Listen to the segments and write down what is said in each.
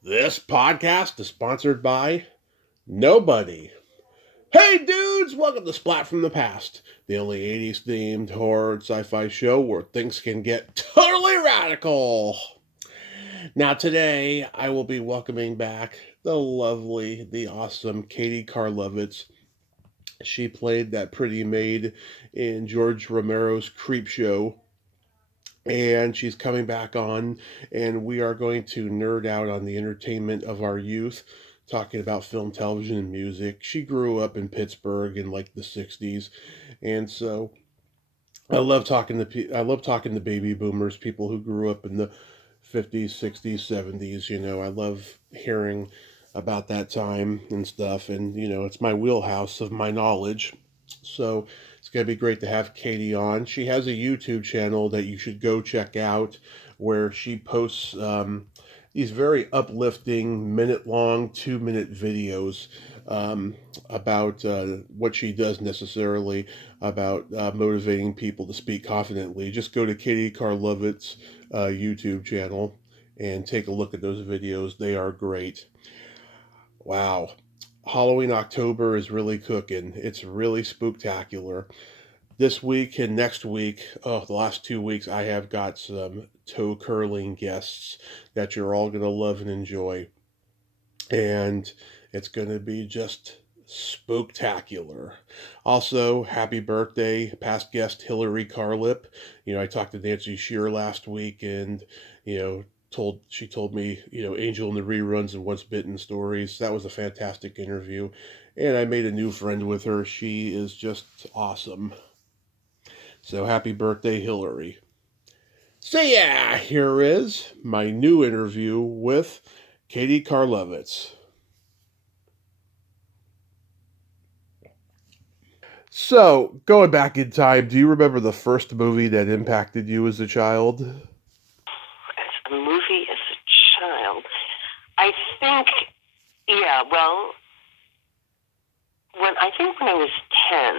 This podcast is sponsored by nobody. Hey dudes, welcome to Splat from the Past, the only 80s themed horror and sci-fi show where things can get totally radical. Now today I will be welcoming back the lovely, the awesome Katie Karlovitz. She played that pretty maid in George Romero's Creepshow, and she's coming back on, and we are going to nerd out on the entertainment of our youth, talking about film, television, and music. She grew up in Pittsburgh in like the '60s, and so I love talking to baby boomers, people who grew up in the '50s, '60s, '70s. I love hearing about that time and stuff, and it's my wheelhouse of my knowledge. So it's going to be great to have Katie on. She has a YouTube channel that you should go check out where she posts these very uplifting, minute long, 2 minute videos about what she does necessarily, about motivating people to speak confidently. Just go to Katie Karlovitz's YouTube channel and take a look at those videos. They are great. Wow. Halloween October is really cooking. It's really spooktacular. This week and next week, the last 2 weeks, I have got some toe curling guests that you're all going to love and enjoy. And it's going to be just spooktacular. Also, happy birthday, past guest Hillary Carlip. I talked to Nancy Shear last week, and she told me, Angel in the reruns and Once Bitten stories. That was a fantastic interview, and I made a new friend with her. She is just awesome. So happy birthday, Hillary. So yeah, here is my new interview with Katie Karlovitz. So, going back in time, do you remember the first movie that impacted you as a child? As a movie as a child, I think, yeah, well, when I was 10,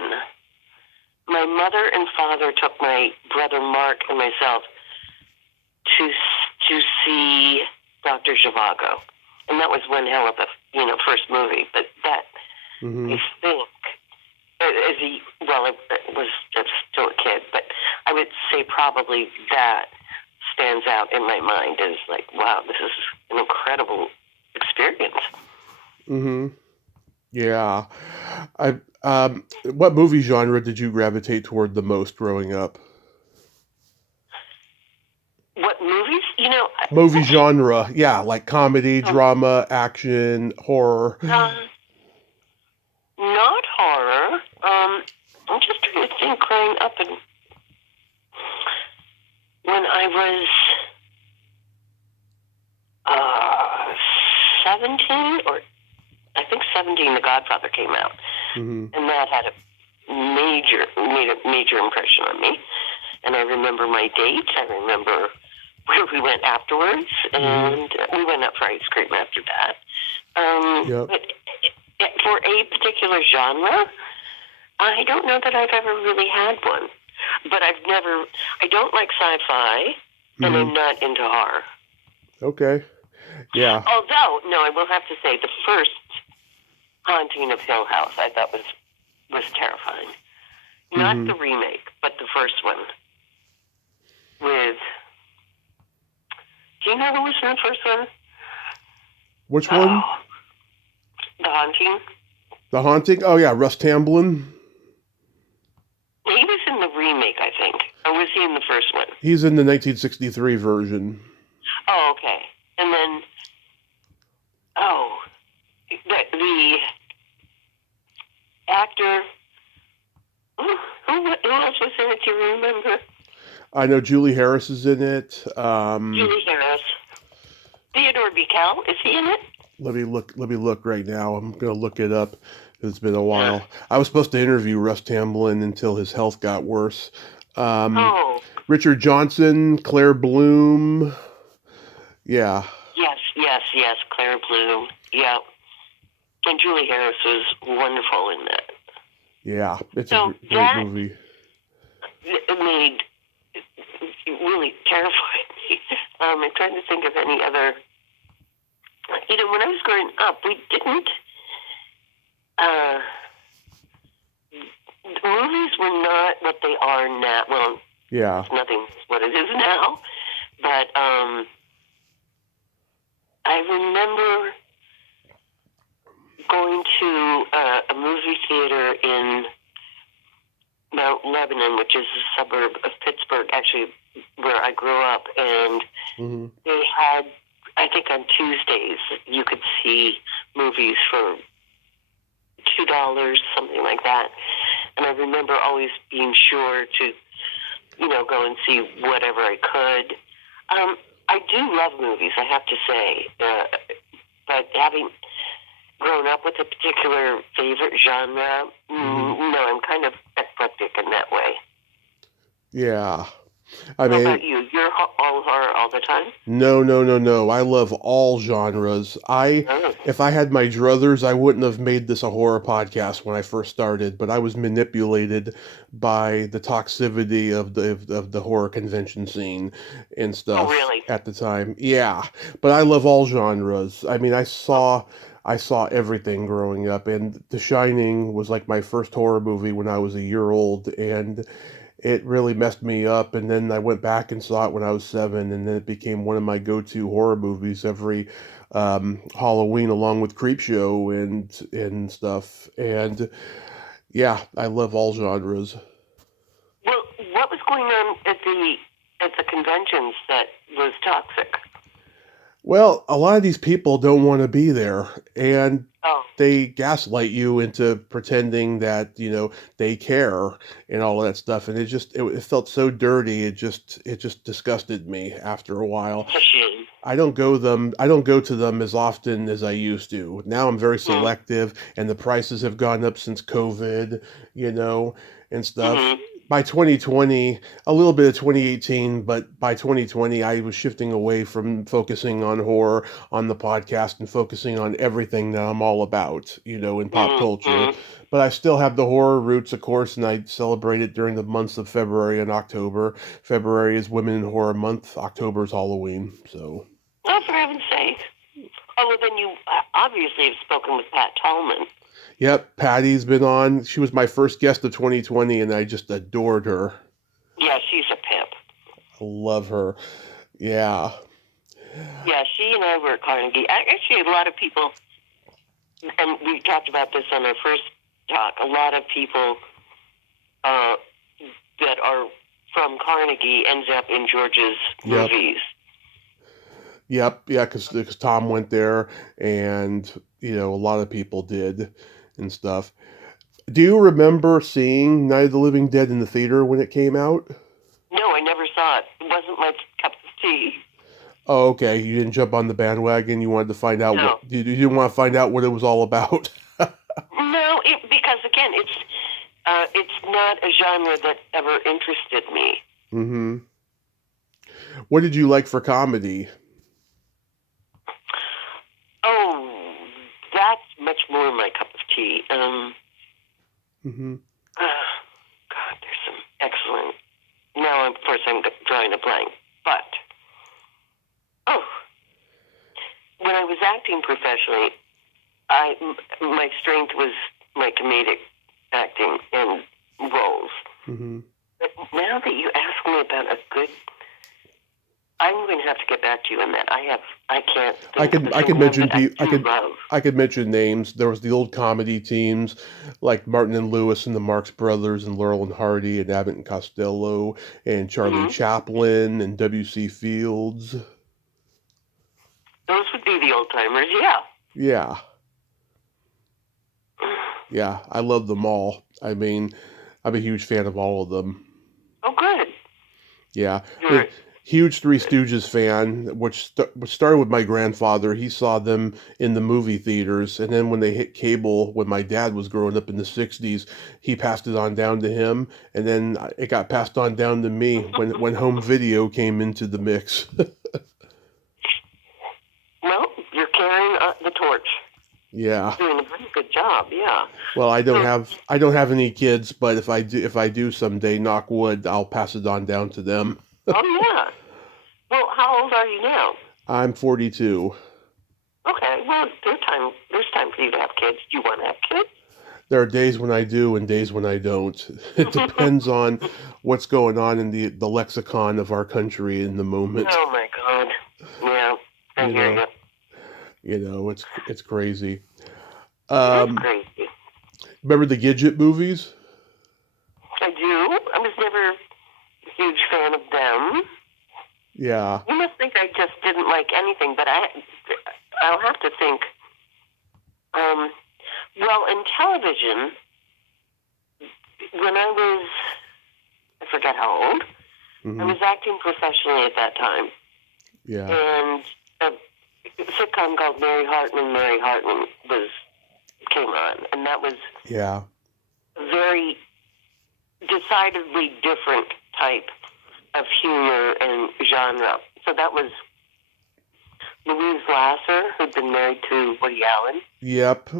my mother and father took my brother Mark and myself to see Dr. Zhivago. And that was one hell of a, first movie. But that, I think, I was just still a kid, but I would say probably that stands out in my mind as like, wow, this is an incredible experience. Yeah. What movie genre did you gravitate toward the most growing up? What movies? Movie genre, yeah, like comedy, drama, action, horror. Not horror. I'm just trying to think growing up, and when I was 17, or I think 17, The Godfather came out, and that had made a major impression on me. And I remember my date. I remember where we went afterwards, and we went out for ice cream after that. But for a particular genre, I don't know that I've ever really had one. But I don't like sci-fi, and I'm not into horror. Okay. Yeah. Although, no, I will have to say the first Haunting of Hill House I thought was terrifying. Not the remake, but the first one. Do you know who was in the first one? Which one? The Haunting. The Haunting? Oh, yeah, Russ Tamblyn. He was in the remake, I think. Or was he in the first one? He's in the 1963 version. Oh, okay. And then, the actor, who else was in it, do you remember? I know Julie Harris is in it. Julie Harris. Theodore Bikel, is he in it? Let me look right now. I'm going to look it up. It's been a while. I was supposed to interview Russ Tamblyn until his health got worse. Richard Johnson, Claire Bloom. Yeah. Yes, Claire Bloom. Yeah. And Julie Harris was wonderful in that. Yeah, it's a great movie. It really terrified me. I'm trying to think of any other And when I was growing up, we didn't. The movies were not what they are now. Well, yeah, nothing is what it is now. But I remember going to a movie theater in Mount Lebanon, which is a suburb of Pittsburgh, actually where I grew up, and mm-hmm. they had, I think on Tuesdays, you could see movies for $2, something like that. And I remember always being sure to, go and see whatever I could. I do love movies, I have to say, but having grown up with a particular favorite genre, no, I'm kind of eclectic in that way. Yeah. How about you? You're all horror all the time? No. I love all genres. If I had my druthers, I wouldn't have made this a horror podcast when I first started, but I was manipulated by the toxicity of the horror convention scene and stuff. Oh, really? At the time. Yeah. But I love all genres. I mean, I saw everything growing up, and The Shining was like my first horror movie when I was a year old, and it really messed me up. And then I went back and saw it when I was 7, and then it became one of my go-to horror movies every Halloween, along with Creepshow and stuff. And yeah, I love all genres. Well, what was going on at the conventions that was toxic? Well, a lot of these people don't want to be there, and they gaslight you into pretending that, they care and all of that stuff. And it felt so dirty. It just disgusted me after a while. I don't go to them as often as I used to. Now I'm very selective, and the prices have gone up since COVID, and stuff. Mm-hmm. By 2020, a little bit of 2018, but by 2020, I was shifting away from focusing on horror on the podcast and focusing on everything that I'm all about, in pop culture. But I still have the horror roots, of course, and I celebrate it during the months of February and October. February is Women in Horror Month. October is Halloween, so. Oh, for heaven's sake. Oh, well, then you obviously have spoken with Pat Tallman. Yep, Patty's been on. She was my first guest of 2020, and I just adored her. Yeah, she's a pimp. I love her. Yeah. Yeah, she and I were at Carnegie. Actually, a lot of people, and we talked about this on our first talk, a lot of people that are from Carnegie ended up in George's movies. Yep, yeah, because Tom went there, and, a lot of people did and stuff. Do you remember seeing Night of the Living Dead in the theater when it came out? No, I never saw it. It wasn't my cup of tea. Oh, okay. You didn't jump on the bandwagon. You wanted to find out you didn't want to find out what it was all about. No, because again, it's not a genre that ever interested me. Mm-hmm. What did you like for comedy? Oh, that's much more my cup of tea. Mm-hmm. God, there's some excellent. Now, of course, I'm drawing a blank. But when I was acting professionally, my strength was my comedic acting and roles. Mm-hmm. But now that you ask me about a good, I'm going to have to get back to you on that. I can't. I could mention names. There was the old comedy teams like Martin and Lewis and the Marx Brothers and Laurel and Hardy and Abbott and Costello and Charlie Chaplin and W.C. Fields. Those would be the old timers, yeah. Yeah. Yeah, I love them all. I mean, I'm a huge fan of all of them. Oh, good. Yeah. Huge Three Stooges fan, which started with my grandfather. He saw them in the movie theaters, and then when they hit cable, when my dad was growing up in the 60s, he passed it on down to him, and then it got passed on down to me when home video came into the mix. Well, you're carrying the torch. Yeah. You're doing a pretty good job, yeah. Well, I don't have any kids, but if I do someday, knock wood, I'll pass it on down to them. Oh, yeah. Well, how old are you now? I'm 42. Okay, well, there's time for you to have kids. Do you want to have kids? There are days when I do and days when I don't. It depends on what's going on in the lexicon of our country in the moment. Oh my God. Yeah, I You hear know, you. it's crazy. It is Um, crazy. Remember the Gidget movies? I do. I was never a huge fan of them. Yeah. You must think I just didn't like anything, but I'll have to think. Well, in television, when I forget how old, I was acting professionally at that time. Yeah. And a sitcom called Mary Hartman came on, and that was Yeah. a very decidedly different type of humor and genre. So that was Louise Lasser, who'd been married to Woody Allen. Yep.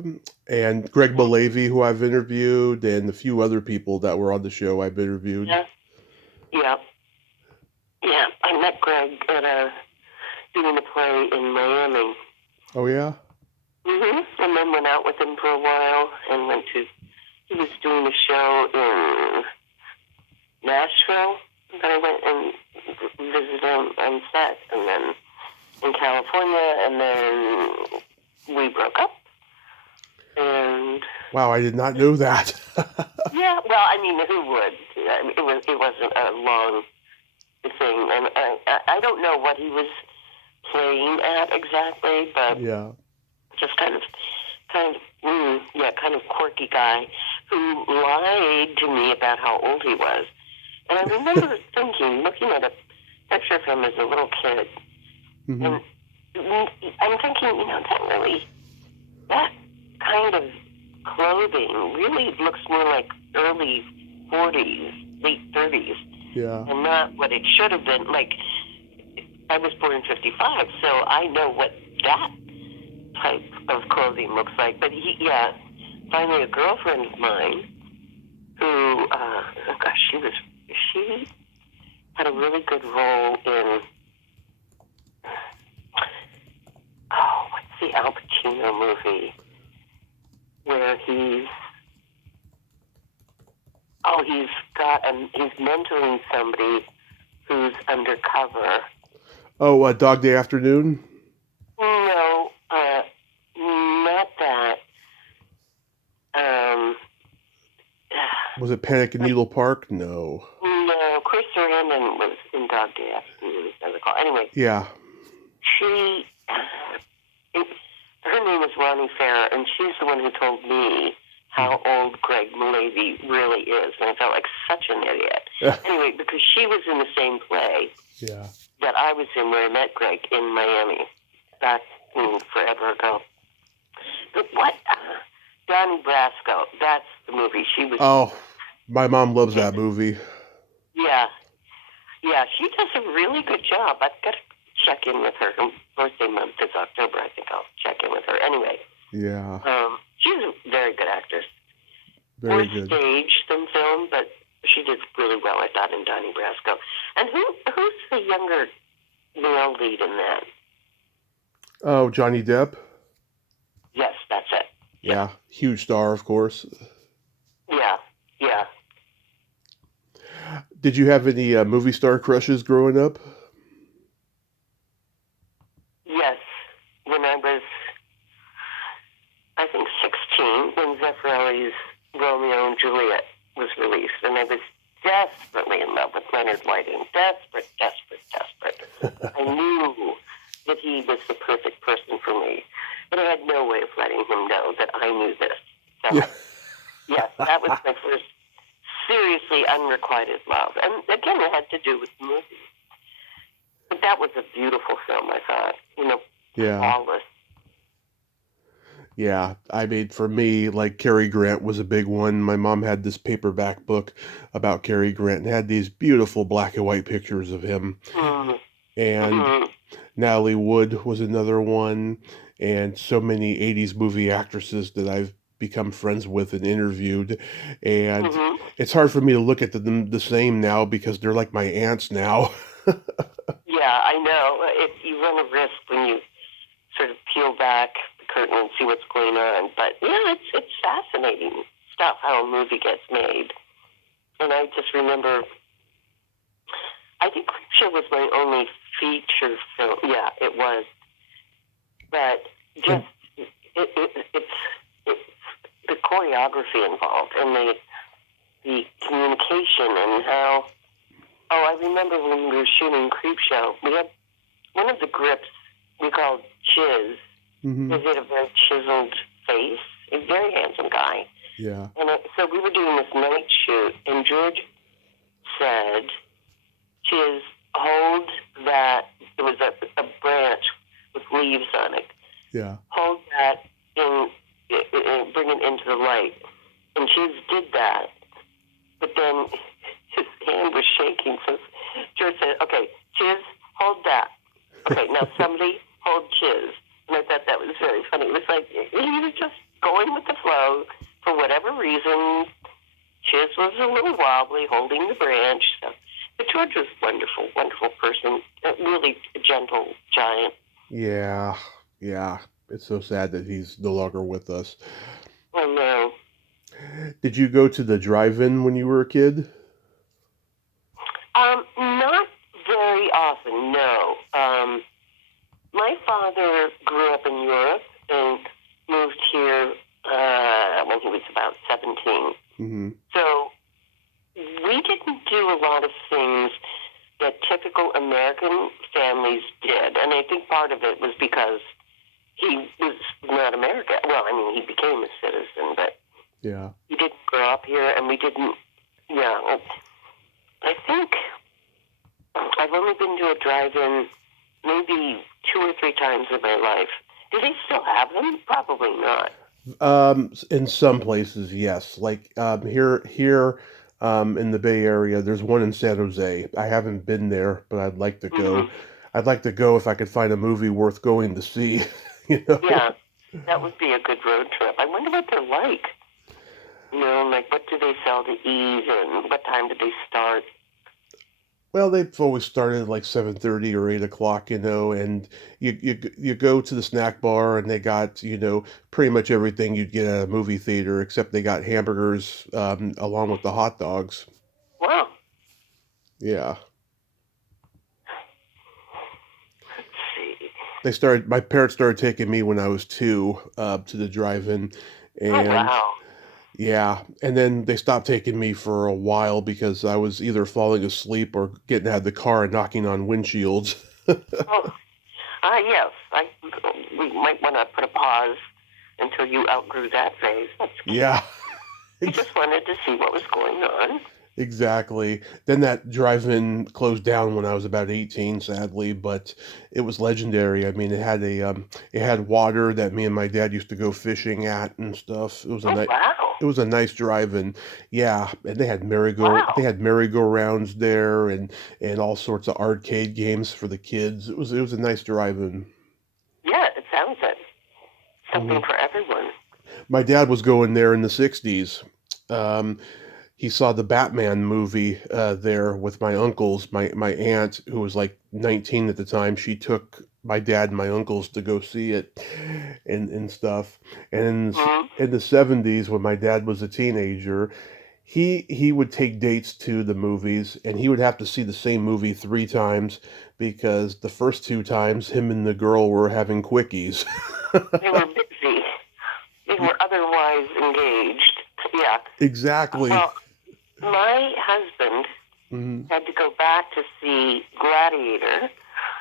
And Greg Malavy, who I've interviewed, and a few other people that were on the show I've interviewed. Yeah. Yeah. Yeah. I met Greg at doing a play in Miami. Oh, yeah? And then went out with him for a while and he was doing a show in Nashville that I went and visited him on set, and then in California, and then we broke up. And wow, I did not know that. yeah, well, I mean, who would? I mean, it wasn't a long thing, and I don't know what he was playing at exactly, but yeah. just kind of quirky guy who lied to me about how old he was. And I remember looking at a picture of him as a little kid, and I'm thinking, that kind of clothing really looks more like early 40s, late 30s, and not what it should have been. Like, I was born in 55, so I know what that type of clothing looks like. But finally a girlfriend of mine who, she had a really good role in, what's the Al Pacino movie where he's mentoring somebody who's undercover. Oh, Dog Day Afternoon? No, not that. Was it Panic in Needle Park? No. No, Chris Sarandon was in Dog Day Afternoon, as I recall. Anyway. Yeah. Her name is Ronnie Farah, and she's the one who told me how old Greg Malavy really is, and I felt like such an idiot. Anyway, because she was in the same play that I was in where I met Greg in Miami back forever ago. But what? Donnie Brasco, that's the movie. She was. Oh, my mom loves that movie. Yeah. Yeah, she does a really good job. I've got to check in with her. Her birthday month is October. I think I'll check in with her. Anyway. Yeah. She's a very good actress. Very More good. stage than film, but she did really well, I thought, in Donnie Brasco. And who's the younger male lead in that? Oh, Johnny Depp? Yes, that's it. Yeah, huge star, of course. Yeah, yeah. Did you have any movie star crushes growing up? Yes, when I was, I think, 16, when Zeffirelli's Romeo and Juliet was released, and I was desperately in love with Leonard Whiting. Desperate. I knew that he was the perfect person for me, but I had no way of letting him know that I knew this. So, yes, that was my first seriously unrequited love. And again, it had to do with the movie. But that was a beautiful film, I thought. Flawless. Yeah, I mean, for me, like, Cary Grant was a big one. My mom had this paperback book about Cary Grant and had these beautiful black and white pictures of him. And Natalie Wood was another one, and so many 80s movie actresses that I've become friends with and interviewed. And it's hard for me to look at them the same now because they're like my aunts now. Yeah, I know. You run a risk when you sort of peel back the curtain and see what's going on. But yeah, it's fascinating stuff how a movie gets made. And I just remember, I think Creepshow was my only feature film. Yeah, it was. But just it's the choreography involved and the communication and how. Oh, I remember when we were shooting Creepshow, we had one of the grips we called Chiz. Mm-hmm. He had a very chiseled face, a very handsome guy. Yeah. And so we were doing this night shoot, and George said, Chiz, hold that. It was a branch with leaves on it. Yeah. Hold that and bring it into the light. And Chiz did that. But then his hand was shaking, so George said, okay, Chiz, hold that. Okay, now somebody hold Chiz. And I thought that was very funny. It was like he was just going with the flow for whatever reason. Chiz was a little wobbly, holding the branch. So. But George was a wonderful, wonderful person. Really a gentle giant. Yeah. It's so sad that he's no longer with us. I know. Did you go to the drive-in when you were a kid? Not very often, no. My father grew up in Europe and moved here when he was about 17. Mm-hmm. So we didn't do a lot of things that typical American families did. And I think part of it was because he was not American. Well, I mean, he became a citizen, but yeah, he didn't grow up here, and we didn't, yeah. I think I've only been to a drive-in maybe 2 or 3 times in my life. Do they still have them? Probably not. In some places, yes. Like here in the Bay Area, there's one in San Jose. I haven't been there, but I'd like to go. Mm-hmm. I'd like to go if I could find a movie worth going to see. You know? Yeah, that would be a good road trip. I wonder what they're like. You know, like what do they sell to eat, and what time do they start? Well, they've always started at like 7:30 or 8 o'clock, and you go to the snack bar and they got, pretty much everything you'd get at a movie theater, except they got hamburgers along with the hot dogs. Wow. Yeah. Let's see. My parents started taking me when I was 2 to the drive-in, Oh, and wow. yeah, and then they stopped taking me for a while because I was either falling asleep or getting out of the car and knocking on windshields. Oh, yes. We might want to put a pause until you outgrew that phase. That's cute. Yeah. I just wanted to see what was going on. Exactly. Then that drive-in closed down when I was about 18, sadly, but it was legendary. I mean, it had water that me and my dad used to go fishing at and stuff. Oh, wow. It was a nice drive-in. Yeah, and Wow. they had merry-go-rounds there and all sorts of arcade games for the kids. It was a nice drive-in. Yeah, it sounds it. Something Mhm. for everyone. My dad was going there in the 60s. Um, he saw the Batman movie there with my uncles. My aunt, who was like 19 at the time, she took my dad and my uncles to go see it and stuff. And Mm-hmm. in the 70s, when my dad was a teenager, he would take dates to the movies, and he would have to see the same movie 3 times because the first 2 times, him and the girl were having quickies. They were busy. They were otherwise engaged. Yeah. Exactly. Well, my husband Hmm. had to go back to see Gladiator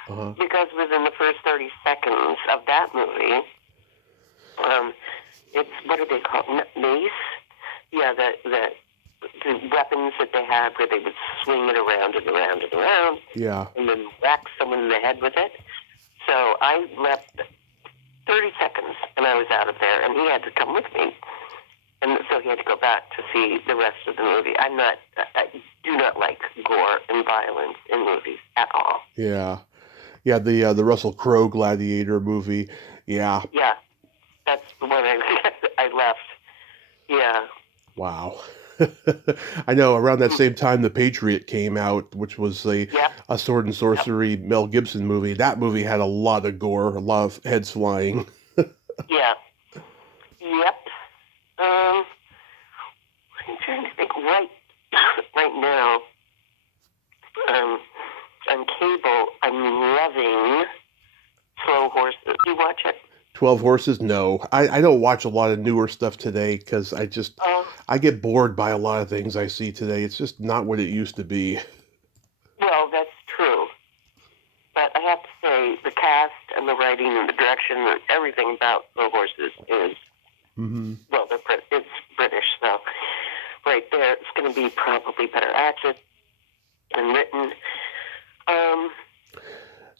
Uh-huh. because within the first 30 seconds of that movie, it's, what do they call it? Mace? Yeah, the weapons that they had where they would swing it around and around and around Yeah. and then whack someone in the head with it. So I left 30 seconds and I was out of there, and he had to come with me. And so he had to go back to see the rest of the movie. I do not like gore and violence in movies at all. Yeah. Yeah, the Russell Crowe Gladiator movie. Yeah. Yeah, that's the one I left. Yeah. Wow. I know around that same time The Patriot came out, which was Yep. a sword and sorcery Mel Gibson movie. That movie had a lot of gore, a lot of heads flying. Yeah. Yep. I'm trying to think right now. On cable, I'm loving Slow Horses. You watch it? 12 Horses? No. I don't watch a lot of newer stuff today because Oh, I get bored by a lot of things I see today. It's just not what it used to be. well, that's true. But I have to say, the cast and the writing and the direction and everything about Slow Horses is, well, it's British, so right there, it's going to be probably better acted and written.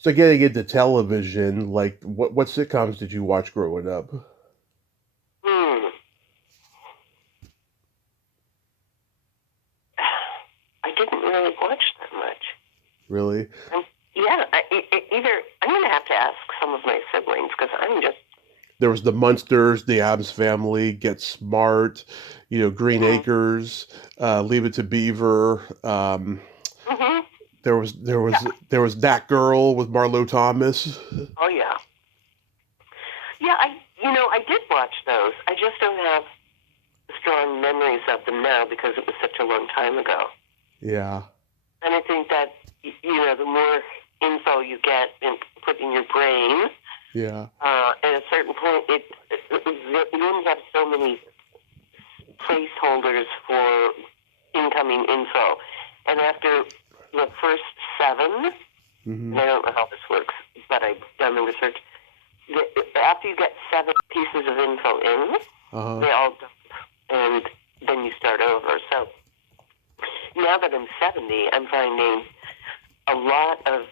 So getting into television, like what sitcoms did you watch growing up? I didn't really watch that much. Really? Yeah, either I'm going to have to ask some of my siblings because I'm just. There was the Munsters, the Addams Family, Get Smart, Green Acres, Leave It to Beaver. There was That Girl with Marlo Thomas. Oh yeah, yeah. I did watch those. I just don't have strong memories of them now because it was such a long time ago. Yeah. And I think that the more info you get and put in your brain, yeah, at a certain point, you only have so many placeholders for incoming info, and after the first 7, and I don't know how this works, but I've done the research. After you get 7 pieces of info in, they all dump, and then you start over. So now that I'm 70, I'm finding a lot of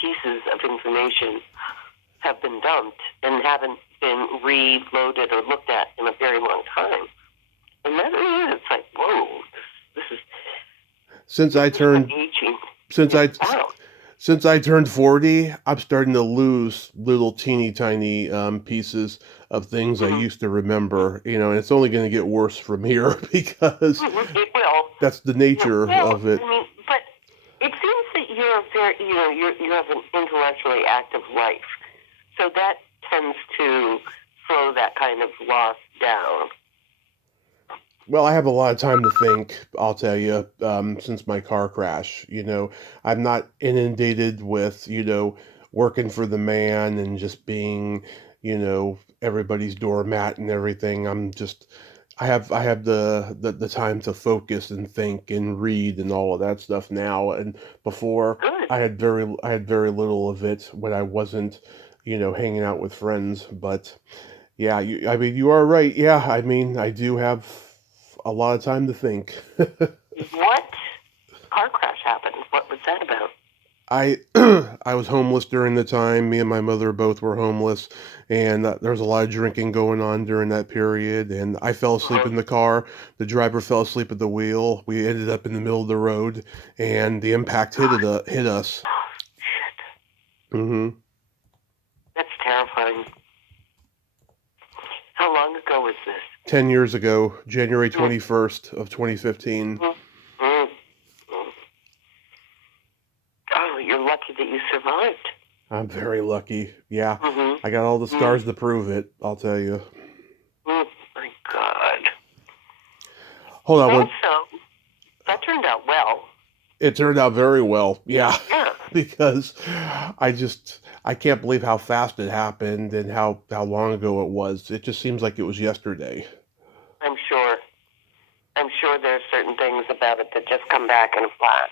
pieces of information have been dumped and haven't been reloaded or looked at in a very long time. And that is, it's like, whoa, this is. Since I turned Since I turned 40, I'm starting to lose little teeny tiny pieces of things I used to remember, and it's only going to get worse from here because it will. That's the nature of it. I mean, but it seems that you're very, you have an intellectually active life, so that tends to slow that kind of loss down. Well, I have a lot of time to think, I'll tell you, since my car crash. I'm not inundated with, working for the man and just being, everybody's doormat and everything. I have the time to focus and think and read and all of that stuff now. And before, Good. I had very little of it when I wasn't, hanging out with friends. But yeah, you are right. Yeah, I do have a lot of time to think. What car crash happened? What was that about? I I was homeless during the time. Me and my mother both were homeless, and there was a lot of drinking going on during that period. And I fell asleep in the car. The driver fell asleep at the wheel. We ended up in the middle of the road, and the impact hit us. Shit. That's terrifying. How long ago was this? 10 years ago, January 21st of 2015. Oh, you're lucky that you survived. I'm very lucky. Yeah, I got all the scars to prove it, I'll tell you. Oh, my God. Hold on. So, that turned out well. It turned out very well, yeah. Yeah. Because I can't believe how fast it happened and how long ago it was. It just seems like it was yesterday. I'm sure there are certain things about it that just come back in a flash.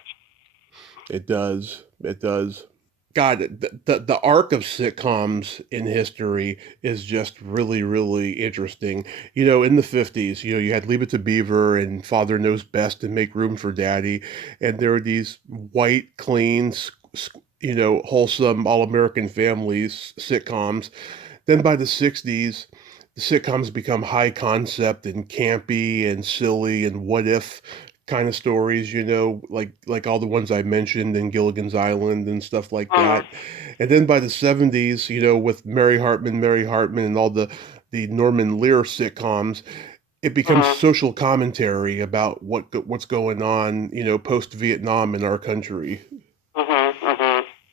It does. God, the arc of sitcoms in history is just really, really interesting. In the 50s, you had Leave It to Beaver and Father Knows Best and Make Room for Daddy. And there were these white, clean, wholesome, all-American families sitcoms. Then by the 60s, the sitcoms become high concept and campy and silly and what if kind of stories, like all the ones I mentioned in Gilligan's Island and stuff like that. And then by the 70s, with Mary Hartman and all the Norman Lear sitcoms, it becomes social commentary about what's going on, post Vietnam in our country.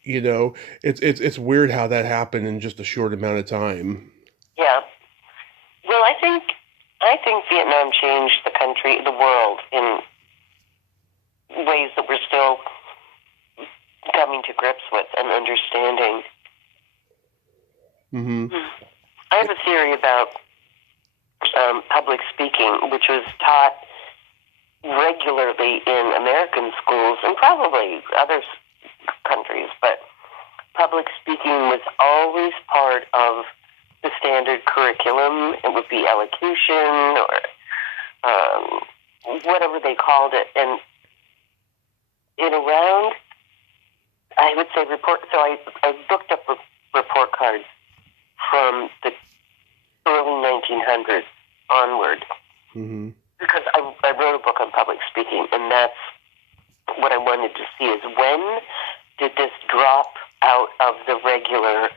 It's weird how that happened in just a short amount of time. Yeah, Well, I think Vietnam changed the country, the world, in ways that we're still coming to grips with and understanding. Mm-hmm. I have a theory about public speaking, which was taught regularly in American schools and probably other countries, but public speaking was always part of the standard curriculum. It would be elocution or whatever they called it. And in around, I would say report, so I looked up report cards from the early 1900s onward. Mm-hmm. Because I wrote a book on public speaking, and that's what I wanted to see is when did this drop out of the regular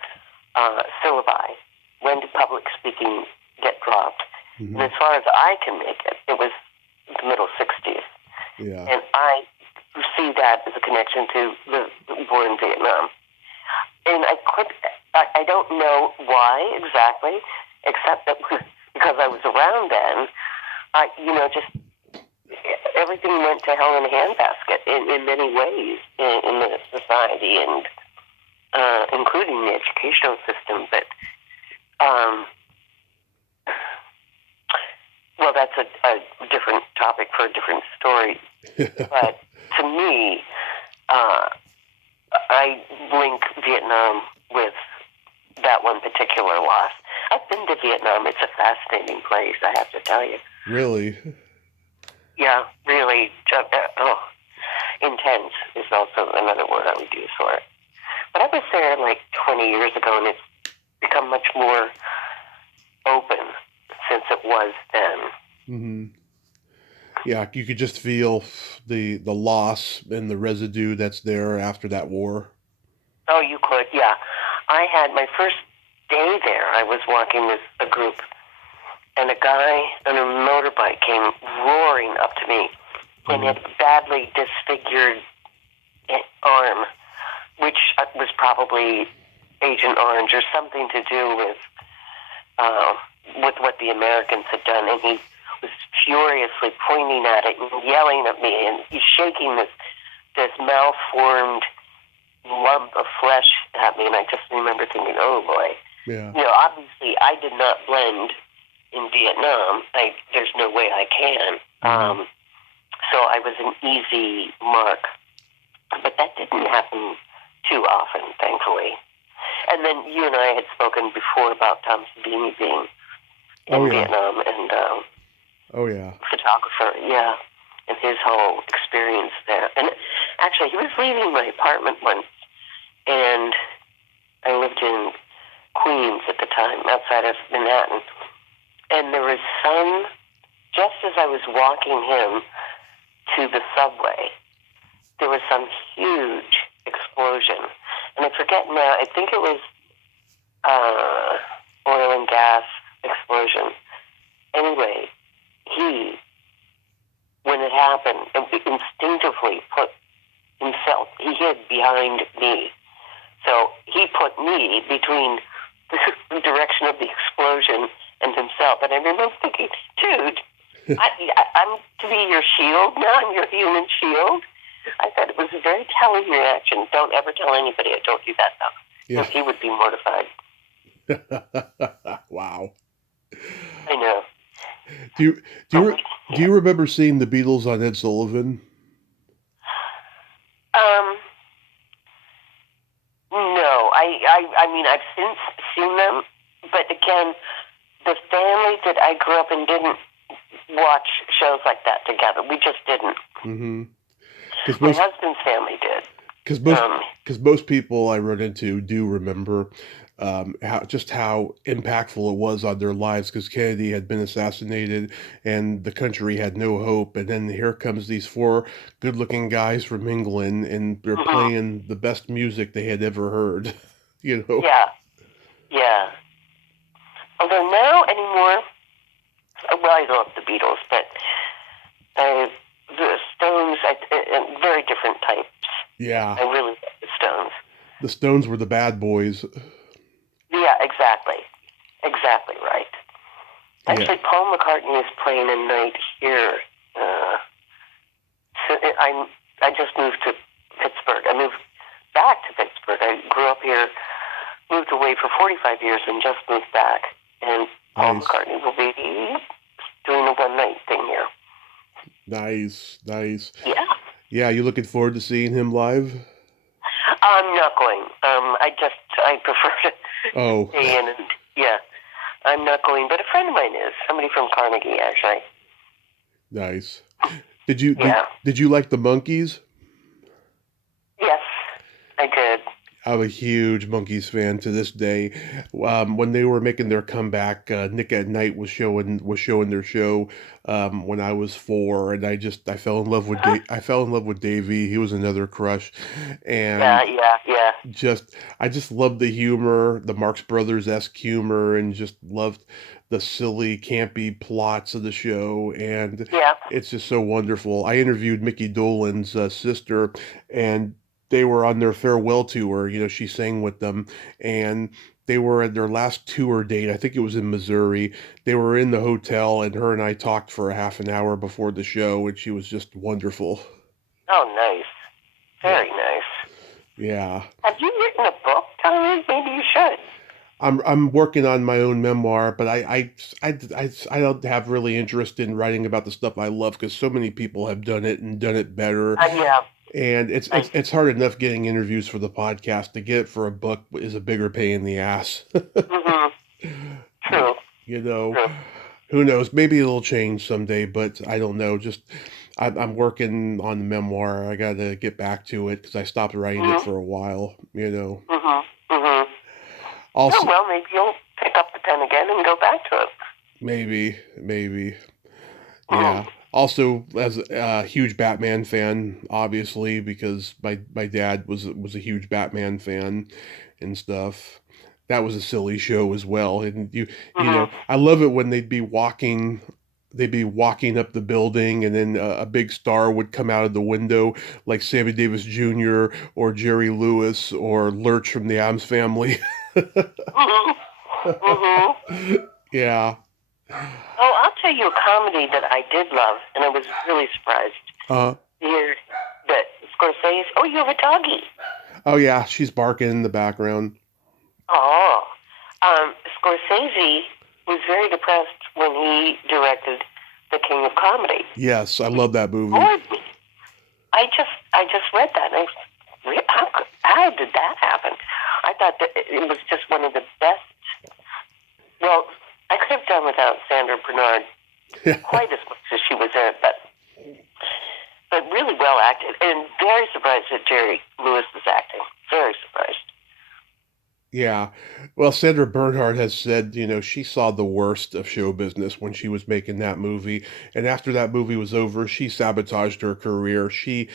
syllabi? When did public speaking get dropped? Mm-hmm. And as far as I can make it, it was the middle 60s. Yeah. And I see that as a connection to the war in Vietnam. And I don't know why exactly, except that because I was around then, just everything went to hell in a handbasket in many ways in the society and including the educational system. But, well, that's a different topic for a different story. But to me, I link Vietnam with that one particular loss. I've been to Vietnam. It's a fascinating place, I have to tell you. Really? Yeah, really. Intense is also another word I would use for it. But I was there like 20 years ago, and it's become much more open since it was then. Mm-hmm. Yeah, you could just feel the loss and the residue that's there after that war. Oh, you could, yeah. I had my first day there. I was walking with a group, and a guy on a motorbike came roaring up to me, and he had a badly disfigured arm, which was probably Agent Orange or something to do with what the Americans had done, and he was furiously pointing at it and yelling at me, and he's shaking this malformed lump of flesh at me, and I just remember thinking, oh boy. Yeah. Obviously I did not blend in Vietnam. There's no way I can. Mm-hmm. So I was an easy mark. But that didn't happen too often, thankfully. And then you and I had spoken before about Tom Savini being in Vietnam and photographer, yeah, and his whole experience there. And actually, he was leaving my apartment once, and I lived in Queens at the time, outside of Manhattan. And there was just as I was walking him to the subway, there was some huge explosion. And I forget now, I think it was oil and gas explosion. Anyway, when it happened, instinctively he hid behind me. So he put me between the direction of the explosion and himself. And I remember thinking, dude, I'm to be your shield now? I'm your human shield? I thought it was a very telling reaction. Don't ever tell anybody I told you that, though. Yeah. Because he would be mortified. Wow. I know. Do you remember seeing the Beatles on Ed Sullivan? No. I mean, I've since seen them, but again, the family that I grew up in didn't watch shows like that together. We just didn't. Mm-hmm. My husband's family did. Because most people I run into do remember how impactful it was on their lives, because Kennedy had been assassinated and the country had no hope, and then here comes these four good-looking guys from England, and they're playing the best music they had ever heard. Yeah. Although now anymore, well, I love the Beatles, but the Stones, very different types. Yeah. I really like the Stones. The Stones were the bad boys. Yeah, exactly. Exactly right. Actually, Paul McCartney is playing a night here. So I just moved to Pittsburgh. I moved back to Pittsburgh. I grew up here, moved away for 45 years, and just moved back. And Paul McCartney will be doing a one-night thing here. Nice. Yeah. Yeah, you looking forward to seeing him live? I'm not going. I prefer to stay in. And, yeah, I'm not going. But a friend of mine is. Somebody from Carnegie, actually. Nice. Did you like the Monkees? Yes, I did. I'm a huge Monkees fan to this day. When they were making their comeback, Nick at Night was showing their show when I was 4, and I fell in love with I fell in love with Davey. He was another crush, and yeah. I just loved the humor, the Marx Brothers-esque humor, and just loved the silly, campy plots of the show, and it's just so wonderful. I interviewed Mickey Dolenz sister, and they were on their farewell tour. You know, she sang with them, and they were at their last tour date. I think it was in Missouri. They were in the hotel, and her and I talked for a half an hour before the show, and she was just wonderful. Oh, nice. Very nice. Yeah. Have you written a book, Tommy? Maybe you should. I'm working on my own memoir, but I don't have really interest in writing about the stuff I love, because so many people have done it and done it better. Yeah. And it's hard enough getting interviews for the podcast. To get it for a book is a bigger pain in the ass. True. You know, True. Who knows? Maybe it'll change someday, but I don't know. Just I'm working on the memoir. I got to get back to it because I stopped writing it for a while. You know. Also, oh, well, maybe you'll pick up the pen again and go back to it. Maybe. Yeah. Also, as a huge Batman fan, obviously, because my dad was a huge Batman fan and stuff. That was a silly show as well. And you know, I love it when they'd be walking up the building, and then a big star would come out of the window, like Sammy Davis Jr. or Jerry Lewis or Lurch from the Addams Family. Yeah. Oh, I'll tell you a comedy that I did love, and I was really surprised to hear that Scorsese. Oh, you have a doggie. Oh yeah, she's barking in the background. Oh, Scorsese was very depressed when he directed The King of Comedy. Yes, I love that movie. I just read that, and how did that happen? I thought that it was just one of the best. Well, I could have done without Sandra Bernard quite as much as she was in it, but really well acted, and very surprised that Jerry Lewis was acting. Very surprised. Yeah. Well, Sandra Bernhard has said, you know, she saw the worst of show business when she was making that movie, and after that movie was over, she sabotaged her career. She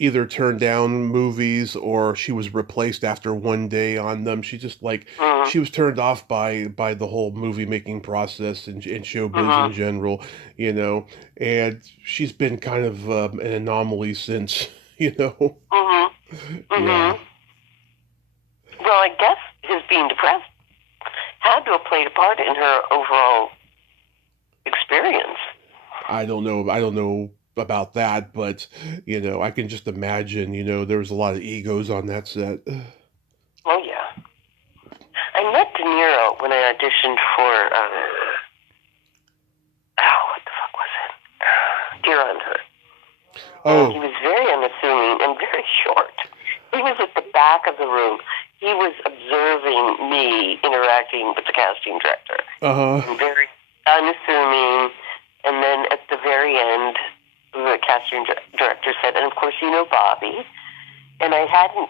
either turned down movies, or she was replaced after one day on them. She just she was turned off by the whole movie making process and showbiz in general, you know, and she's been kind of an anomaly since, you know. Yeah. Well, I guess his being depressed had to have played a part in her overall experience. I don't know about that, but you know, I can just imagine, you know, there was a lot of egos on that set. Oh yeah. I met De Niro when I auditioned for what the fuck was it? Deer Hunter. Oh. He was very unassuming and very short. He was at the back of the room. He was observing me interacting with the casting director. And very unassuming. And then at the very end, the casting director said, and of course you know Bobby. And I hadn't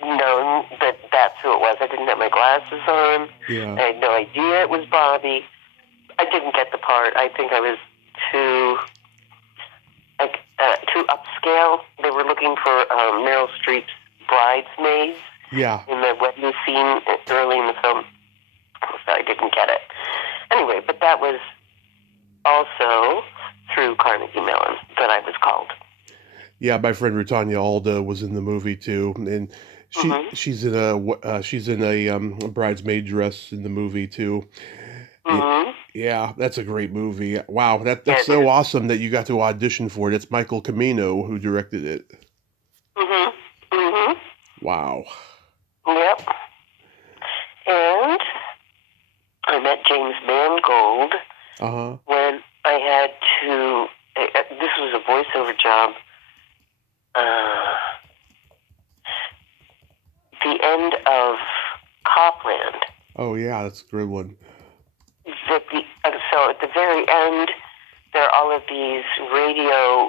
known that that's who it was. I didn't have my glasses on. Yeah. I had no idea it was Bobby. I didn't get the part. I think I was too upscale. They were looking for Meryl Streep's bridesmaids. Yeah. In the wedding scene early in the film. So I didn't get it. Anyway, but that was also through Carnegie Mellon that I was called. Yeah, my friend Rutanya Alda was in the movie too, and she's in a bridesmaid dress in the movie too. Mm-hmm. Yeah, that's a great movie. Wow, that's It so is. awesome that you got to audition for it. It's Michael Cimino who directed it. Mm-hmm. Mm-hmm. Wow. Yep. And I met James Mangold Uh-huh. when I had to. This was a voiceover job. The end of Copland. Oh yeah, that's a good one. So at the very end, there are all of these radio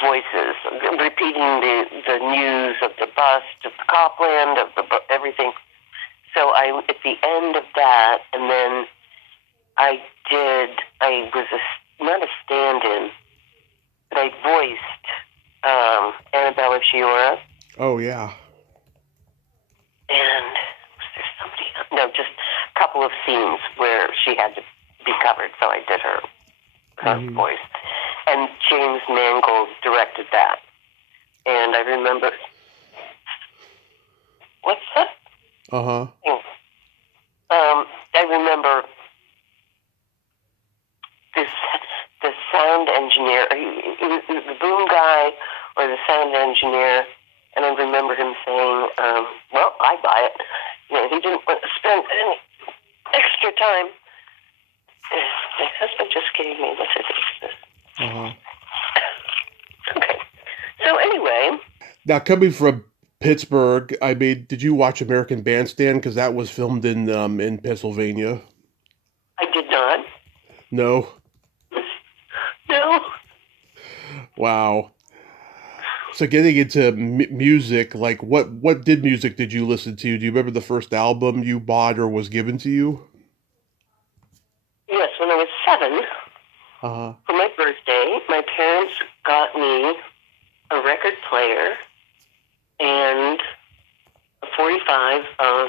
voices repeating the news of the bust, of the Copland, of everything. So at the end of that, and then I was not a stand-in, but I voiced Annabella Sciorra. Oh yeah. And was there somebody else? No, just a couple of scenes where she had to be covered, so I did her voice. And James Mangold directed that. And I remember... What's that? Uh-huh. I remember the sound engineer, the boom guy or the sound engineer, and I remember him saying, well, I buy it. You know, he didn't want to spend any extra time. My husband just gave me, what's it? Uh-huh. Okay. So anyway. Now, coming from Pittsburgh, I mean, did you watch American Bandstand? Because that was filmed in Pennsylvania. I did not. No? No. Wow. So getting into music, like what music did you listen to? Do you remember the first album you bought or was given to you? Yes, when I was 7, Uh-huh. for my birthday, my parents got me a record player and a 45 of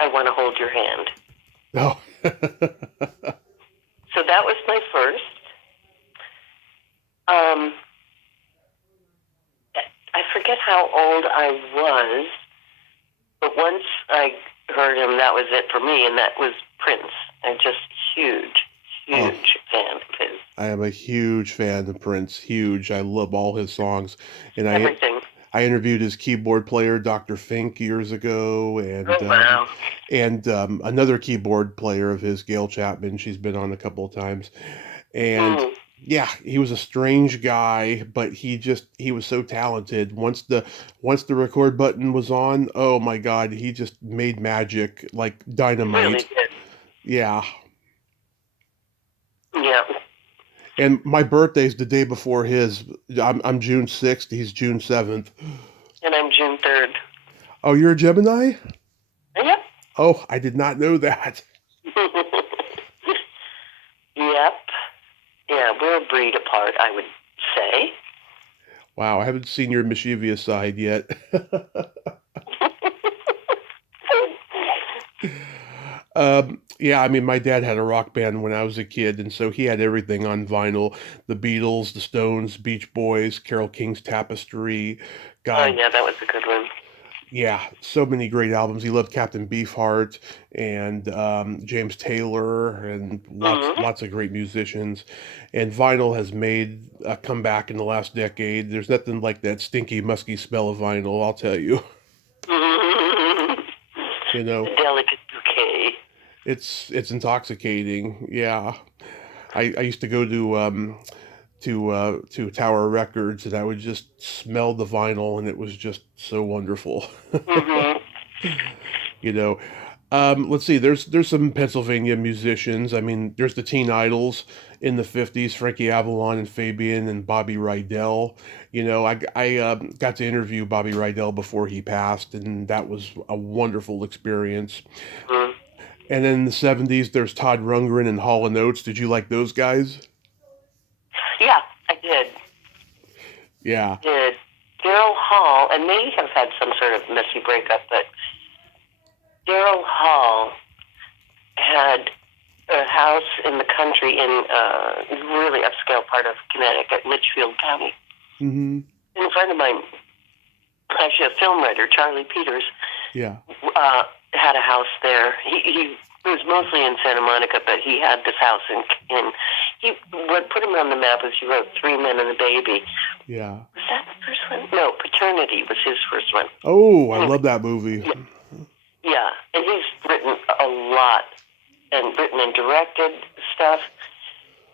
I Want to Hold Your Hand. Oh. So that was my first. I forget how old I was, but once I heard him, that was it for me, and that was Prince. I'm just huge fan of his. I am a huge fan of Prince. Huge. I love all his songs. And Everything. I interviewed his keyboard player, Dr. Fink, years ago, Wow. and another keyboard player of his, Gail Chapman. She's been on a couple of times. And yeah, he was a strange guy, but he was so talented. Once the record button was on, oh my God, he just made magic like dynamite. Really did. Yeah. Yeah. And my birthday's the day before his. I'm June 6th, he's June 7th. And I'm June 3rd. Oh, you're a Gemini? Yep. Oh, I did not know that. Yep. Yeah, we're a breed apart, I would say. Wow, I haven't seen your mischievous side yet. Yeah, I mean, my dad had a rock band when I was a kid, and so he had everything on vinyl. The Beatles, the Stones, Beach Boys, Carole King's Tapestry. God, Oh, yeah, that was a good one. yeah, so many great albums. He loved Captain Beefheart and James Taylor and lots of great musicians. And vinyl has made a comeback in the last decade. There's nothing like that stinky, musky smell of vinyl, I'll tell you. You know, a delicate bouquet. it's intoxicating. Yeah, I used to go to Tower Records, and I would just smell the vinyl, and it was just so wonderful. You know, let's see. There's some Pennsylvania musicians. I mean, there's the Teen Idols in the '50s: Frankie Avalon and Fabian and Bobby Rydell. You know, I got to interview Bobby Rydell before he passed, and that was a wonderful experience. And then in the '70s, there's Todd Rundgren and Hall & Oates. Did you like those guys? Yeah, I did. Yeah. Did. Daryl Hall, and they have had some sort of messy breakup, but Daryl Hall had a house in the country in a really upscale part of Connecticut, Litchfield County. Mm-hmm. And a friend of mine, actually a film writer, Charlie Peters, Yeah. had a house there. He It was mostly in Santa Monica, but he had this house what put him on the map was he wrote Three Men and a Baby. Yeah. Was that the first one? No, Paternity was his first one. Oh, I love that movie. Yeah, and he's written a lot, and written and directed stuff.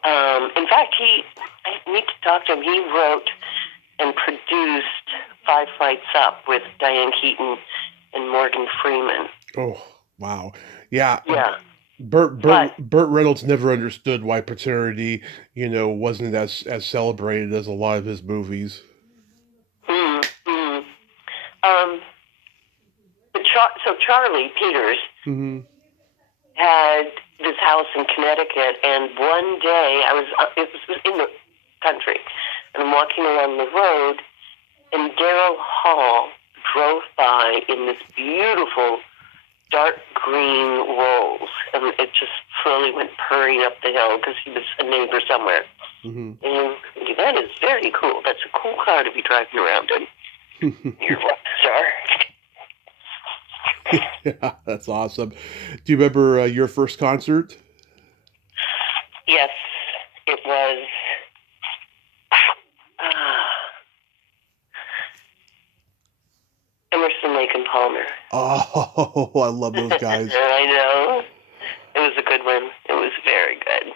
In fact, I need to talk to him. He wrote and produced Five Flights Up with Diane Keaton and Morgan Freeman. Oh, wow. Yeah. Yeah. Burt Reynolds never understood why Paternity, wasn't as celebrated as a lot of his movies. So Charlie Peters had this house in Connecticut, and one day it was in the country, and I'm walking along the road, and Daryl Hall drove by in this beautiful dark green Rolls, and it just slowly went purring up the hill because he was a neighbor somewhere. And that is very cool. That's a cool car to be driving around in. You're a star. Yeah, that's awesome. Do you remember your first concert? Yes, it was. Emerson, Lake and Palmer. Oh, I love those guys. I know. It was a good one. It was very good.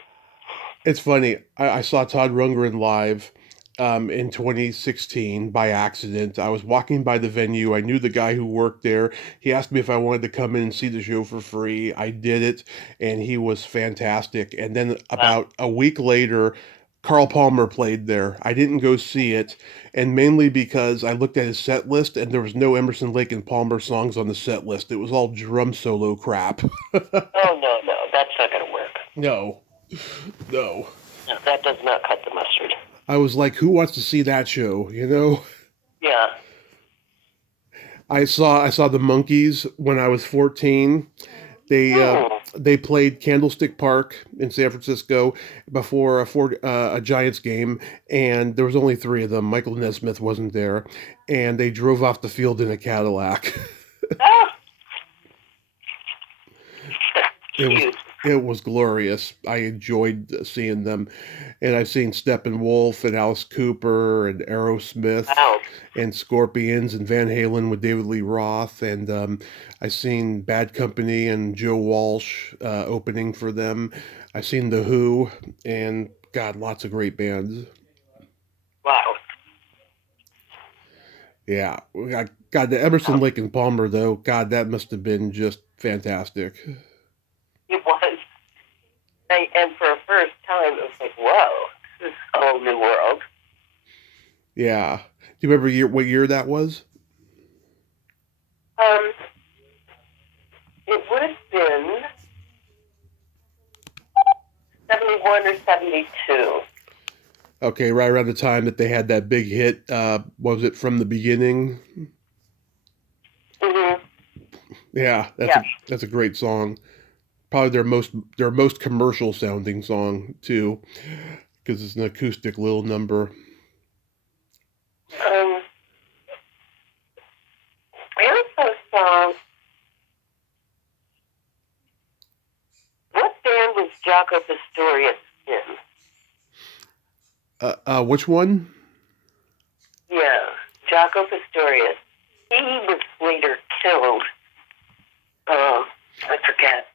It's funny. I saw Todd Rundgren live in 2016 by accident. I was walking by the venue. I knew the guy who worked there. He asked me if I wanted to come in and see the show for free. I did it, and he was fantastic. And then about a week later, Carl Palmer played there. I didn't go see it, and mainly because I looked at his set list, and there was no Emerson, Lake and Palmer songs on the set list. It was all drum solo crap. Oh, no. That's not going to work. No. No, that does not cut the mustard. I was like, who wants to see that show, Yeah. I saw the Monkees when I was 14. They played Candlestick Park in San Francisco before a Giants game, and there was only 3 of them. Michael Nesmith wasn't there, and they drove off the field in a Cadillac. It was glorious. I enjoyed seeing them. And I've seen Steppenwolf and Alice Cooper and Aerosmith and Scorpions and Van Halen with David Lee Roth. And I've seen Bad Company and Joe Walsh opening for them. I've seen The Who, and God, lots of great bands. Wow. Yeah. God, the Emerson, Lake and Palmer, though, God, that must have been just fantastic. It was. And for a first time, it was like, whoa, this is a whole new world. Yeah. Do you remember what year that was? It would have been 71 or 72. Okay, right around the time that they had that big hit, was it From the Beginning? Mm-hmm. Yeah, that's a great song. Probably their most commercial sounding song too, because it's an acoustic little number. I also saw, what band was Jaco Pastorius in? Which one? Yeah, Jaco Pastorius. He was later killed. I forget.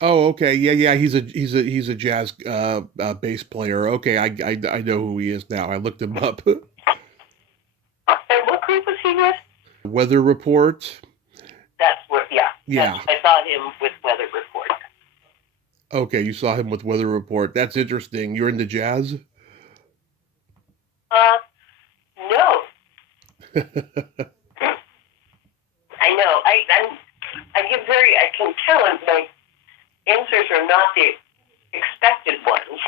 Oh, okay. Yeah. He's a jazz bass player. Okay, I know who he is now. I looked him up. And what group was he with? Weather Report. That's what. Yeah. I saw him with Weather Report. Okay, you saw him with Weather Report. That's interesting. You're into jazz? No. I know. I can tell my answers are not the expected ones.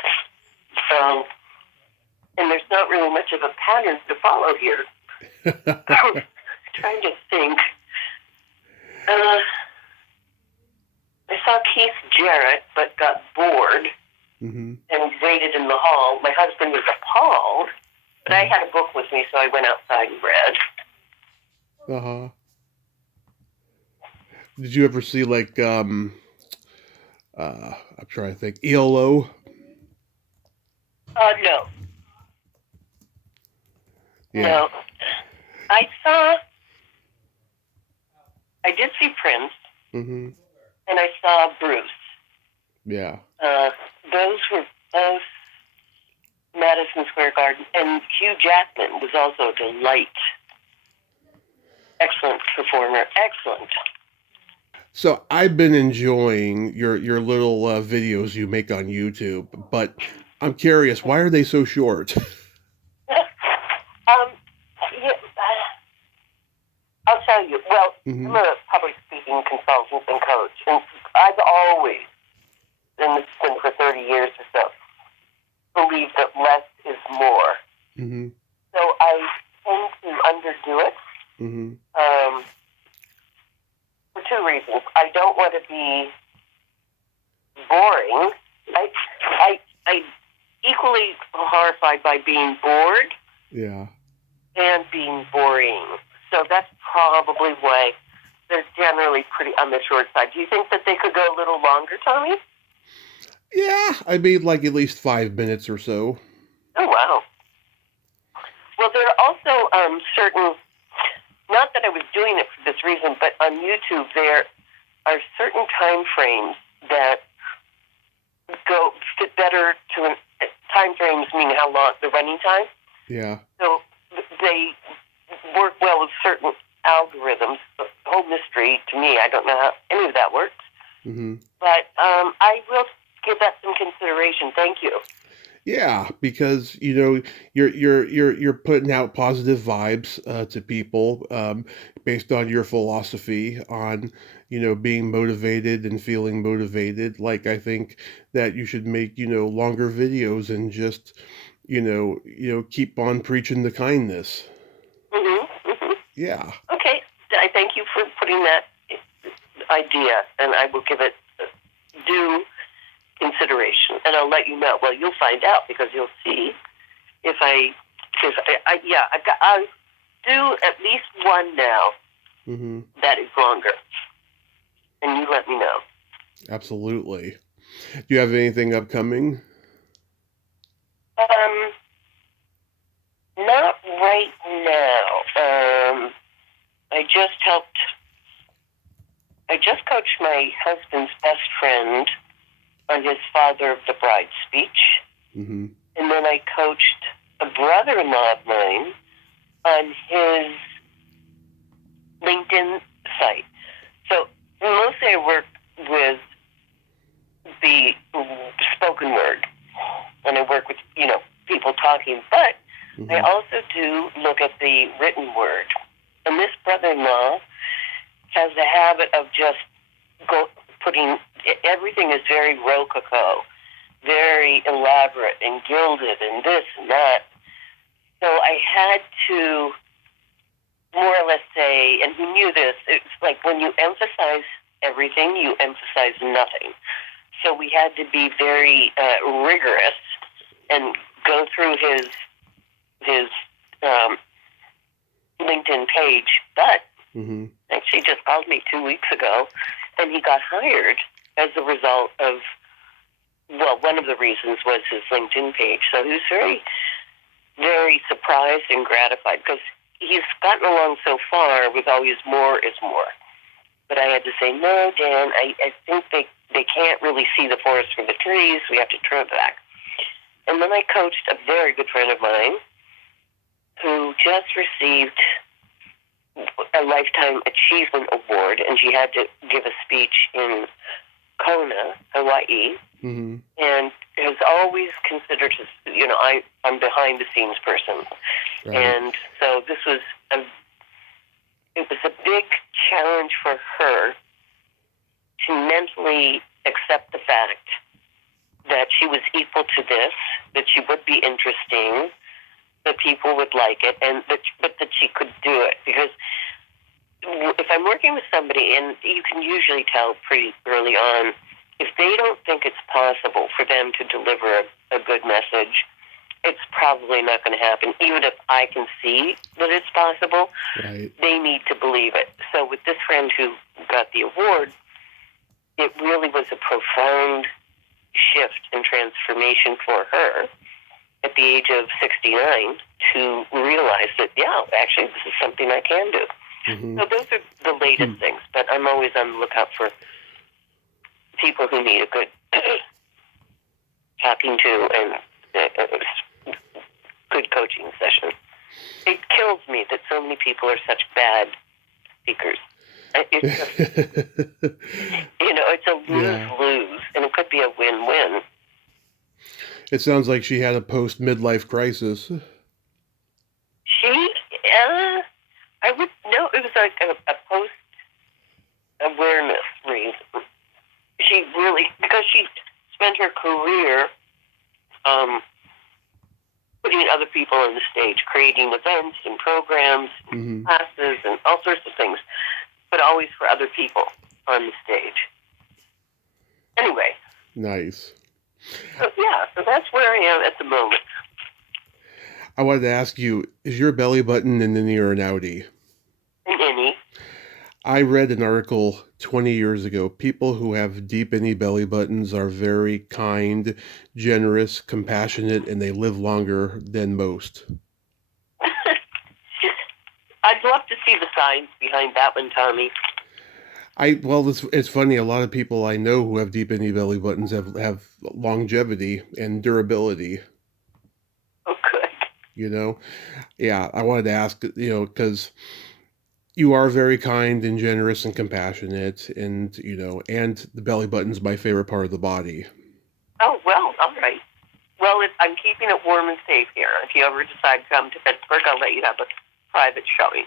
And there's not really much of a pattern to follow here. I'm trying to think. I saw Keith Jarrett, but got bored and waited in the hall. My husband was appalled, but I had a book with me, so I went outside and read. Did you ever see like I'm trying to think, ELO? No, Yeah. no. I did see Prince, Mm-hmm. and I saw Bruce. Yeah. Those were both Madison Square Garden, and Hugh Jackman was also a delight. Excellent performer. Excellent. So I've been enjoying your little videos you make on YouTube, but I'm curious, why are they so short? Yeah, I'll tell you. Well, Mm-hmm. I'm a public speaking consultant and coach, and I've always, and it's been for 30 years or so, believed that less is more. Mm-hmm. So I tend to underdo it. Mm-hmm. For two reasons. I don't want to be boring. I equally horrified by being bored Yeah. and being boring. So that's probably why they're generally pretty on the short side. Do you think that they could go a little longer, Tommy? Yeah, I made like at least 5 minutes or so. Oh, wow. Well, there are also certain, not that I was doing it for this reason, but on YouTube there are certain time frames that go fit better to time frames, meaning how long the running time. Yeah. So they work well with certain algorithms. The whole mystery to me, I don't know how any of that works. Mm-hmm. But I will give that some consideration. Thank you. Yeah, because you're putting out positive vibes to people based on your philosophy on being motivated and feeling motivated. Like I think that you should make longer videos and just keep on preaching the kindness. Mm-hmm, mm-hmm. Yeah. Okay, I thank you for putting that idea, and I will give it due consideration, and I'll let you know. Well, you'll find out because you'll see if I do at least one now Mm-hmm. that is longer, and you let me know. Absolutely. Do you have anything upcoming? Not right now. I just coached my husband's best friend on his Father of the Bride speech. Mm-hmm. And then I coached a brother-in-law of mine on his LinkedIn site. So mostly I work with the spoken word, and I work with, people talking, but Mm-hmm. I also do look at the written word. And this brother-in-law has the habit of just putting, everything is very rococo, very elaborate and gilded and this and that. So I had to more or less say, and he knew this, it's like when you emphasize everything, you emphasize nothing. So we had to be very rigorous and go through his LinkedIn page. But Mm-hmm. actually just called me 2 weeks ago, and he got hired as a result of, well, one of the reasons was his LinkedIn page. So he was very, very surprised and gratified because he's gotten along so far with always more is more. But I had to say, no, Dan, I think they can't really see the forest for the trees. We have to trim it back. And then I coached a very good friend of mine who just received a Lifetime Achievement Award, and she had to give a speech in Kona, Hawaii, Mm-hmm. and has always considered, I'm behind the scenes person. Right. And so this was a big challenge for her to mentally accept the fact that she was equal to this, that she would be interesting, that people would like it, and but that she could do it. Because if I'm working with somebody, and you can usually tell pretty early on, if they don't think it's possible for them to deliver a good message, it's probably not going to happen. Even if I can see that it's possible, right. They need to believe it. So with this friend who got the award, it really was a profound shift and transformation for her at the age of 69 to realize that, yeah, actually this is something I can do. Mm-hmm. So those are the latest things, but I'm always on the lookout for people who need a good talking to and good coaching session. It kills me that so many people are such bad speakers. It's just, it's a lose-lose, and it could be a win-win. It sounds like she had a post-midlife crisis. I would know it was like a post-awareness reason. She really, because she spent her career putting other people on the stage, creating events and programs, and classes, and all sorts of things, but always for other people on the stage. Anyway. Nice. So that's where I am at the moment. I wanted to ask you, is your belly button an innie or an outie? An innie. I read an article 20 years ago. People who have deep innie belly buttons are very kind, generous, compassionate, and they live longer than most. I'd love to see the science behind that one, Tommy. It's funny. A lot of people I know who have deep innie belly buttons have longevity and durability. Oh, good. Yeah, I wanted to ask, because you are very kind and generous and compassionate, and and the belly button's my favorite part of the body. Oh, well, all right. Well, I'm keeping it warm and safe here. If you ever decide to come to Pittsburgh, I'll let you have a private showing.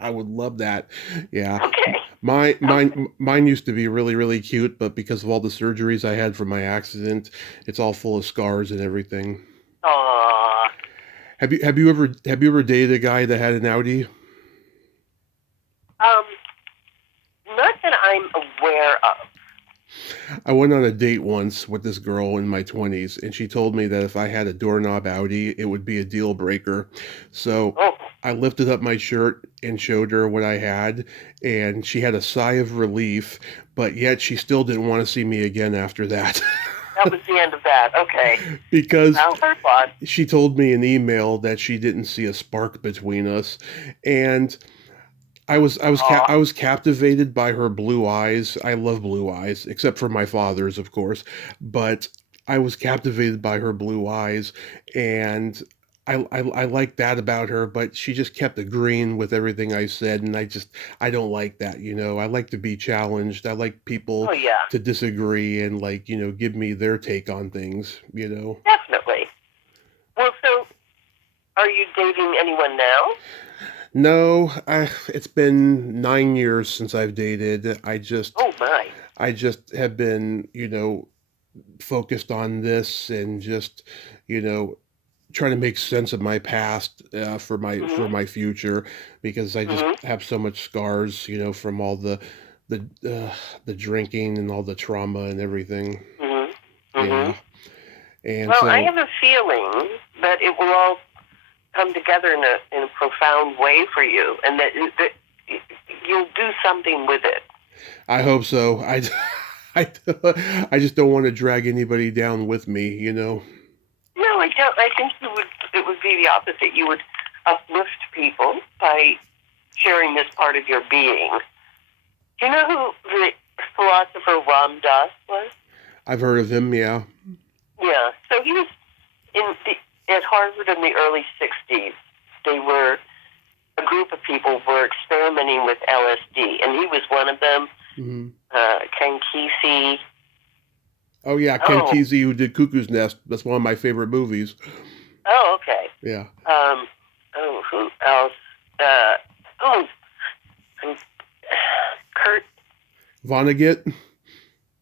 I would love that. Yeah. Okay. Mine used to be really, really cute, but because of all the surgeries I had from my accident, it's all full of scars and everything. Aww. Have you ever dated a guy that had an outie? Not that I'm aware of. I went on a date once with this girl in my 20s, and she told me that if I had a doorknob outie, it would be a deal breaker. So I lifted up my shirt and showed her what I had, and she had a sigh of relief, but yet she still didn't want to see me again after that. That was the end of that. Okay. Because she told me in email that she didn't see a spark between us, and I was captivated by her blue eyes. I love blue eyes, except for my father's, of course. But I was captivated by her blue eyes, and I like that about her. But she just kept agreeing with everything I said, and I don't like that. I like to be challenged. I like people to disagree and give me their take on things. Definitely. Well, so are you dating anyone now? No, it's been 9 years since I've dated. I just have been, focused on this and just, trying to make sense of my past for my future, because I just have so much scars, from all the drinking and all the trauma and everything. Yeah. And well, I have a feeling that it will all come together in a profound way for you, and that you'll do something with it. I hope so. I just don't want to drag anybody down with me, No, I don't. I think it would be the opposite. You would uplift people by sharing this part of your being. Do you know who the philosopher Ram Dass was? I've heard of him, yeah. Yeah, so he was at Harvard in the early 60s. A group of people were experimenting with LSD, and he was one of them. Ken Kesey. Oh, yeah, Ken Kesey, who did Cuckoo's Nest. That's one of my favorite movies. Oh, okay. Yeah. Who else? Kurt Vonnegut?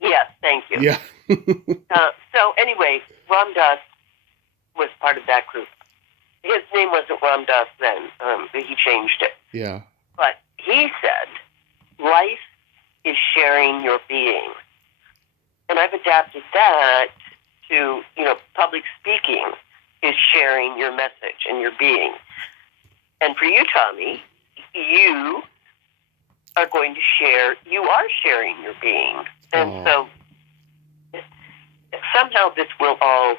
Yes, thank you. Yeah. So anyway, Ram Dass was part of that group. His name wasn't Ram Dass then. He changed it. Yeah. But he said, life is sharing your being. And I've adapted that to, public speaking is sharing your message and your being. And for you, Tommy, you are sharing your being. And so somehow this will all,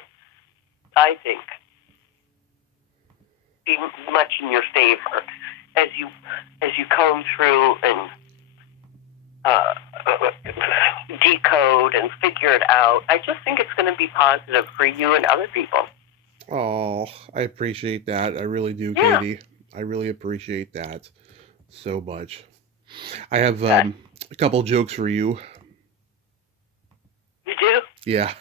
I think, be much in your favor as you comb through and decode and figure it out. I just think it's going to be positive for you and other people. Oh, I appreciate that. I really do, Katie. I really appreciate that so much. I have a couple jokes for you. You do? Yeah.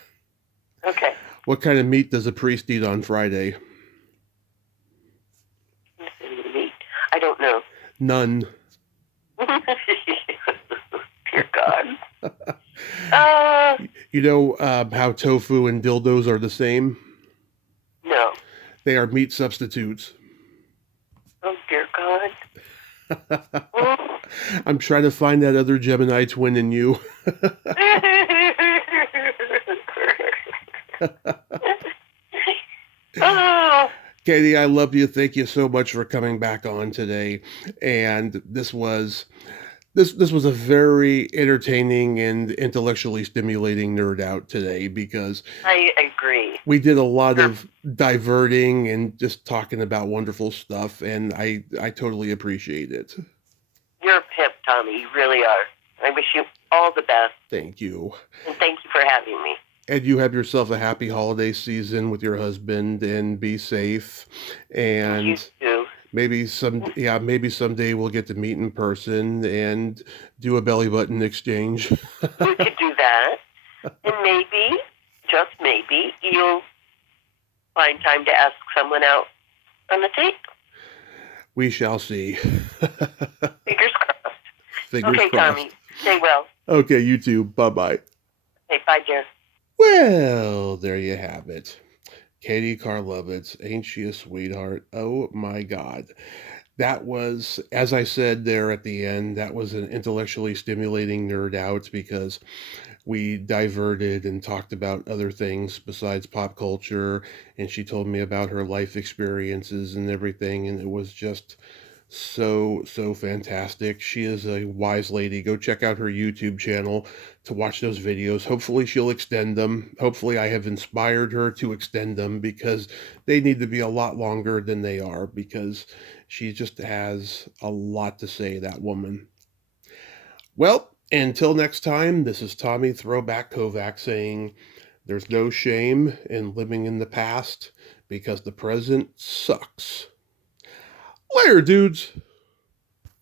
Okay. What kind of meat does a priest eat on Friday? Meat? I don't know. None. Dear God. You know how tofu and dildos are the same? No. They are meat substitutes. Oh, dear God. I'm trying to find that other Gemini twin in you. Katie, I love you. Thank you so much for coming back on today. And this was a very entertaining and intellectually stimulating nerd out today, because I agree. We did a lot of diverting and just talking about wonderful stuff, and I totally appreciate it. You're a pip, Tommy. You really are. I wish you all the best. Thank you. And thank you for having me. And you have yourself a happy holiday season with your husband, and be safe. And you too. maybe someday we'll get to meet in person and do a belly button exchange. We could do that. And maybe, just maybe, you'll find time to ask someone out on a date. We shall see. Fingers crossed. Fingers crossed. Tommy. Stay well. Okay, you too. Bye-bye. Hey, bye, dear. Well, there you have it. Katie Karlovitz, ain't she a sweetheart? Oh my God. That was, as I said there at the end, that was an intellectually stimulating nerd out, because we diverted and talked about other things besides pop culture, and she told me about her life experiences and everything, and it was just so fantastic. She is a wise lady. Go check out her YouTube channel to watch those videos. Hopefully she'll extend them. Hopefully I have inspired her to extend them, because they need to be a lot longer than they are, because she just has a lot to say, that woman. Well, until next time, this is Tommy Throwback Kovac saying there's no shame in living in the past, because the present sucks. Later, dudes.